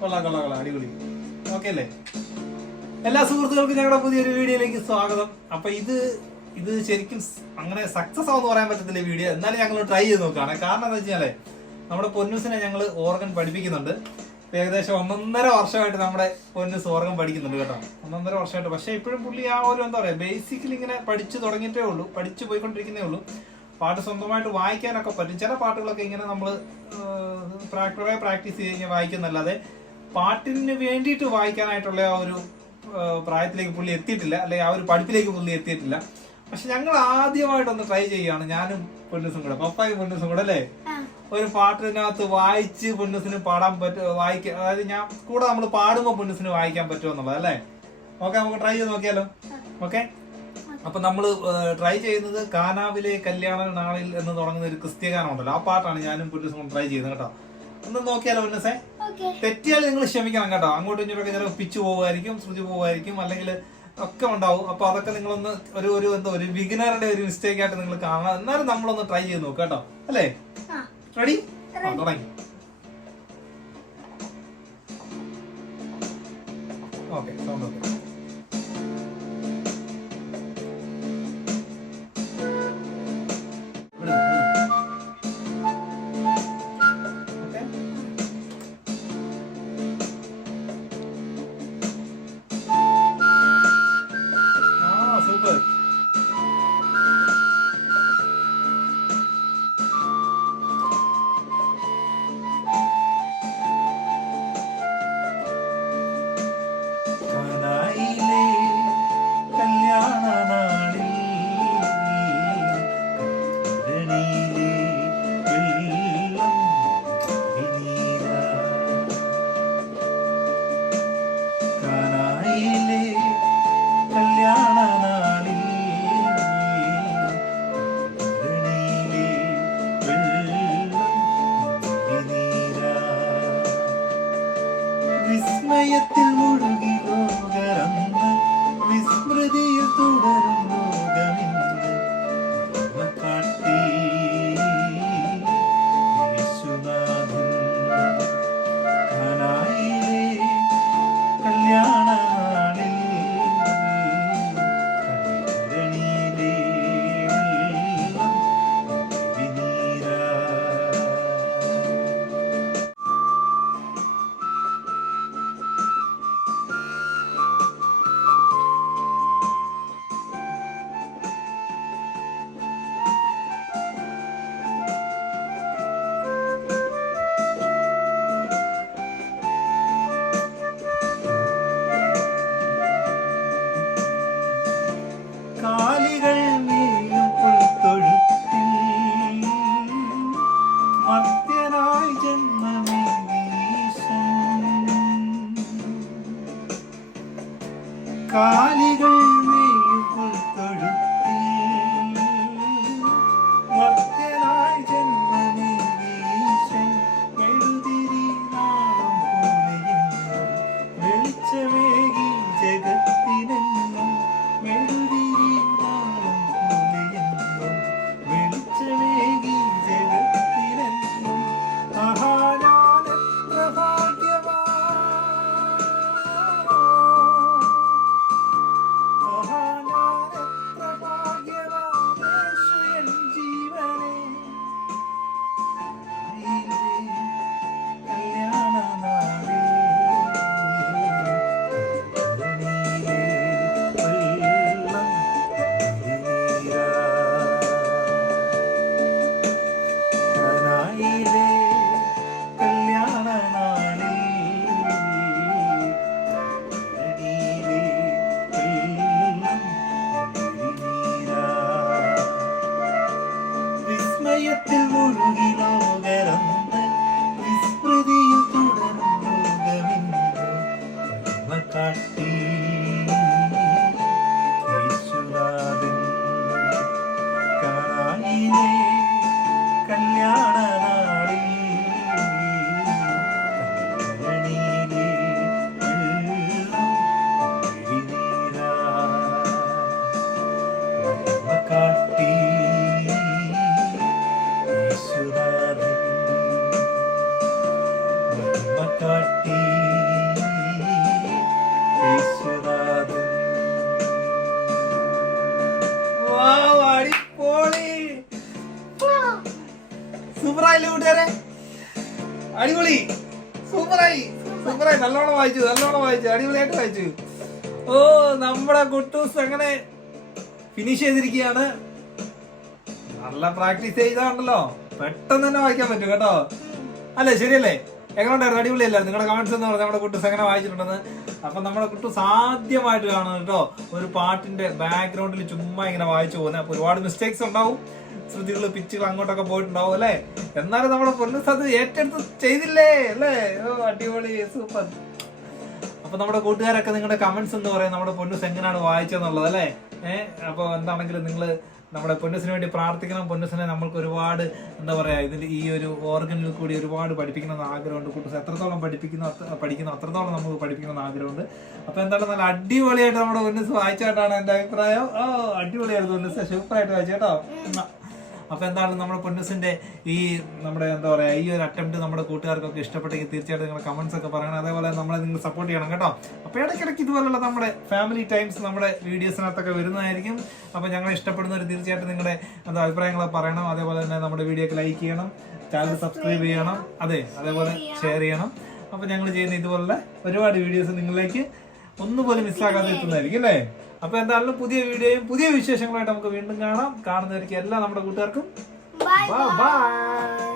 കൊള്ളാം കൊള്ളാം കൊള്ളാം, അടിപൊളി. ഓക്കെ അല്ലേ? എല്ലാ സുഹൃത്തുക്കൾക്കും ഞങ്ങളുടെ പുതിയൊരു വീഡിയോയിലേക്ക് സ്വാഗതം. അപ്പൊ ഇത് ശരിക്കും അങ്ങനെ സക്സസ് ആവെന്ന് പറയാൻ പറ്റത്തില്ല ഈ വീഡിയോ, എന്നാലും ഞങ്ങൾ ട്രൈ ചെയ്ത് നോക്കുകയാണ്. കാരണം എന്താ വെച്ചാലേ, നമ്മുടെ പൊന്നൂസിനെ ഞങ്ങൾ ഓർഗൻ പഠിപ്പിക്കുന്നുണ്ട്. ഏകദേശം 1.5 വർഷമായിട്ട് നമ്മുടെ പൊന്നൂസ് ഓർഗൻ പഠിക്കുന്നുണ്ട് കേട്ടോ. 1.5 വർഷമായിട്ട്. പക്ഷെ ഇപ്പോഴും പുള്ളി ആ ഒരു എന്താ പറയാ, ബേസിക്കലി ഇങ്ങനെ പഠിച്ചു തുടങ്ങിയിട്ടേ ഉള്ളൂ, പഠിച്ചു പോയിക്കൊണ്ടിരിക്കുന്നേ ഉള്ളൂ. പാട്ട് സ്വന്തമായിട്ട് വായിക്കാനൊക്കെ പറ്റും. ചില പാട്ടുകളൊക്കെ ഇങ്ങനെ നമ്മൾ പ്രാക്ടീസ് ചെയ്ത് കഴിഞ്ഞാൽ വായിക്കുന്നല്ലാതെ പാട്ടിന് വേണ്ടിയിട്ട് വായിക്കാനായിട്ടുള്ള ആ ഒരു പ്രായത്തിലേക്ക് പുള്ളി എത്തിയിട്ടില്ല, അല്ലെങ്കിൽ ആ ഒരു പഠിപ്പിലേക്ക് പുള്ളി എത്തിയിട്ടില്ല. പക്ഷെ ഞങ്ങൾ ആദ്യമായിട്ടൊന്ന് ട്രൈ ചെയ്യുകയാണ്, ഞാനും പൊന്നൂസും കൂടെ, പപ്പായും പൊന്നൂസും കൂടെ അല്ലേ, ഒരു പാട്ടിനകത്ത് വായിച്ച് പൊന്നൂസിന് പാടാൻ വായിക്കാൻ, അതായത് ഞാൻ കൂടെ നമ്മൾ പാടുമ്പോൾ പൊന്നൂസിന് വായിക്കാൻ പറ്റുമോ എന്നുള്ളത് അല്ലേ. ഓക്കെ, നമുക്ക് ട്രൈ ചെയ്ത് നോക്കിയാലോ? ഓക്കെ, അപ്പൊ നമ്മള് ട്രൈ ചെയ്യുന്നത് കാനാവിലെ കല്യാണ നാളിൽ എന്ന് തുടങ്ങുന്ന ഒരു ക്രിസ്ത്യ ഗാനം ഉണ്ടല്ലോ, ആ പാട്ടാണ് ഞാനും പൊന്നൂസും ട്രൈ ചെയ്യുന്നത് കേട്ടോ. ഒന്ന് നോക്കിയാലോ പൊന്നൂസേ? തെറ്റിയാൽ നിങ്ങൾ ക്ഷമിക്കണം കേട്ടോ. അങ്ങോട്ടും ഇങ്ങോട്ടൊക്കെ ചില പിച്ച് പോവുമായിരിക്കും, ശ്രുതി പോവുമായിരിക്കും, അല്ലെങ്കിൽ ഒക്കെ ഉണ്ടാവും. അപ്പൊ അതൊക്കെ നിങ്ങളൊന്ന് ഒരു ബിഗിനറുടെ ഒരു മിസ്റ്റേക്ക് ആയിട്ട് നിങ്ങൾ കാണണം. എന്നാലും നമ്മളൊന്ന് ട്രൈ ചെയ്ത് നോക്കുക കേട്ടോ, അല്ലേ? റെഡി? തുടങ്ങി. Okay, sound okay. വിസ്മയത്തിൽ മുഴുകി ലോകരന്ന് വിസ്മൃതിയിൽ തുടരും ലോകമിന്ന് കാട്ടി യേശുനാഥൻ കാനായിലെ കല്യാണ നാളിൽ കല്യാണിയിലെ വിനീരാ. കാലികൾ നീയും പുൽത്തൊഴുത്തിൽ മർത്യനായി ജന്മമേകീശൻ. കാലികൾ നീയും പുൽത്തൊഴുത്തിൽ മർത്യനായി ജന്മമേകീശൻ. മെഴുതിരി നാളം പോലെയെന്നും വെളിച്ചമേകി ജഗത്തിനെന്നും. മെഴുതിരി നാളം പോലെയെന്നും വെളിച്ചമേകി ജഗത്തിനെന്നും. ആഹാ, ഞാനെത്ര ഭാഗ്യവാൻ, അടിപൊളി, സൂപ്പറായി, നല്ലോണം വായിച്ചു, അടിപൊളിയായിട്ട് വായിച്ചു. ഓ, നമ്മുടെ കുട്ടൂസ് അങ്ങനെ ഫിനിഷ് ചെയ്തിരിക്കുകയാണ്. നല്ല പ്രാക്ടീസ് ചെയ്താണല്ലോ, പെട്ടെന്ന് തന്നെ വായിക്കാൻ പറ്റും കേട്ടോ. അല്ലേ, ശരിയല്ലേ? എങ്ങനെയുണ്ടായിരുന്നു? അടിപൊളിയല്ലായിരുന്നു? നിങ്ങളുടെ കമന്റ്സ് എന്ന് പറഞ്ഞാൽ നമ്മുടെ കുട്ടൂസ് എങ്ങനെ വായിച്ചിട്ടുണ്ടെന്ന്. അപ്പൊ നമ്മുടെ കുട്ടൂസ് ആദ്യമായിട്ട് കാണുന്നത് കേട്ടോ ഒരു പാട്ടിന്റെ ബാക്ക്ഗ്രൗണ്ടിൽ ചുമ്മാ ഇങ്ങനെ വായിച്ചു പോകുന്നത്. അപ്പൊ ഒരുപാട് മിസ്റ്റേക്സ് ഉണ്ടാവും, ശ്രുതികള് പിച്ചുകൾ അങ്ങോട്ടൊക്കെ പോയിട്ടുണ്ടാവും അല്ലെ. എന്നാലും നമ്മുടെ പൊന്നൂസ് അത് ഏറ്റെടുത്ത് ചെയ്തില്ലേ അല്ലേ? ഓ, അടിപൊളി, സൂപ്പർ. അപ്പൊ നമ്മുടെ കൂട്ടുകാരൊക്കെ നിങ്ങളുടെ കമന്റ്സ് എന്ന് പറയാം നമ്മുടെ പൊന്നൂസ് എങ്ങനെയാണ് വായിച്ചെന്നുള്ളത് അല്ലേ. അപ്പൊ എന്താണെങ്കിലും നിങ്ങള് നമ്മുടെ പൊന്നൂസിന് വേണ്ടി പ്രാർത്ഥിക്കണം. പൊന്നൂസിനെ നമ്മൾക്ക് ഒരുപാട് എന്താ പറയാ ഇതിന്റെ ഈ ഒരു ഓർഗനിൽ കൂടി ഒരുപാട് പഠിപ്പിക്കണമെന്ന് ആഗ്രഹമുണ്ട്. കുട്ടൂസ് എത്രത്തോളം പഠിക്കുന്നു അത്രത്തോളം നമുക്ക് പഠിപ്പിക്കണമെന്ന് ആഗ്രഹമുണ്ട്. അപ്പൊ എന്താണ് നല്ല അടിപൊളിയായിട്ട് നമ്മുടെ പൊന്നൂസ് വായിച്ചായിട്ടാണ് എന്റെ അഭിപ്രായം. ഓ, അടിപൊളിയായിരുന്നു പൊന്നൂസ്, സൂപ്പറായിട്ട് വായിച്ചു കേട്ടോ. അപ്പൊ എന്താണ് നമ്മുടെ പൊന്നൂസിന്റെ ഈ നമ്മുടെ എന്താ പറയാ ഈ ഒരു അറ്റംപ്റ്റ് നമ്മുടെ കൂട്ടുകാർക്കൊക്കെ ഇഷ്ടപ്പെട്ടെങ്കിൽ തീർച്ചയായിട്ടും നിങ്ങളുടെ കമന്റ്സ് ഒക്കെ പറയണം. അതേപോലെ നമ്മളെ നിങ്ങൾ സപ്പോർട്ട് ചെയ്യണം കേട്ടോ. അപ്പൊ ഇടയ്ക്കിടയ്ക്ക് ഇതുപോലുള്ള നമ്മുടെ ഫാമിലി ടൈംസ് നമ്മുടെ വീഡിയോസിനകത്തൊക്കെ വരുന്നതായിരിക്കും. അപ്പൊ ഞങ്ങളെ ഇഷ്ടപ്പെടുന്നവർ തീർച്ചയായിട്ടും നിങ്ങളുടെ എന്താ അഭിപ്രായങ്ങളൊക്കെ പറയണം. അതേപോലെ തന്നെ നമ്മുടെ വീഡിയോക്ക് ലൈക്ക് ചെയ്യണം, ചാനൽ സബ്സ്ക്രൈബ് ചെയ്യണം, അതേപോലെ ഷെയർ ചെയ്യണം. അപ്പൊ ഞങ്ങൾ ചെയ്യുന്ന ഇതുപോലുള്ള ഒരുപാട് വീഡിയോസ് നിങ്ങളിലേക്ക് ഒന്നുപോലും മിസ്സാകാതെ എത്തുന്നതായിരിക്കും അല്ലേ. അപ്പൊ എന്തായാലും പുതിയ വീഡിയോയും പുതിയ വിശേഷങ്ങളുമായിട്ട് നമുക്ക് വീണ്ടും കാണാം. കാണുന്നവർക്ക് എല്ലാം നമ്മുടെ കൂട്ടുകാർക്കും ബൈ.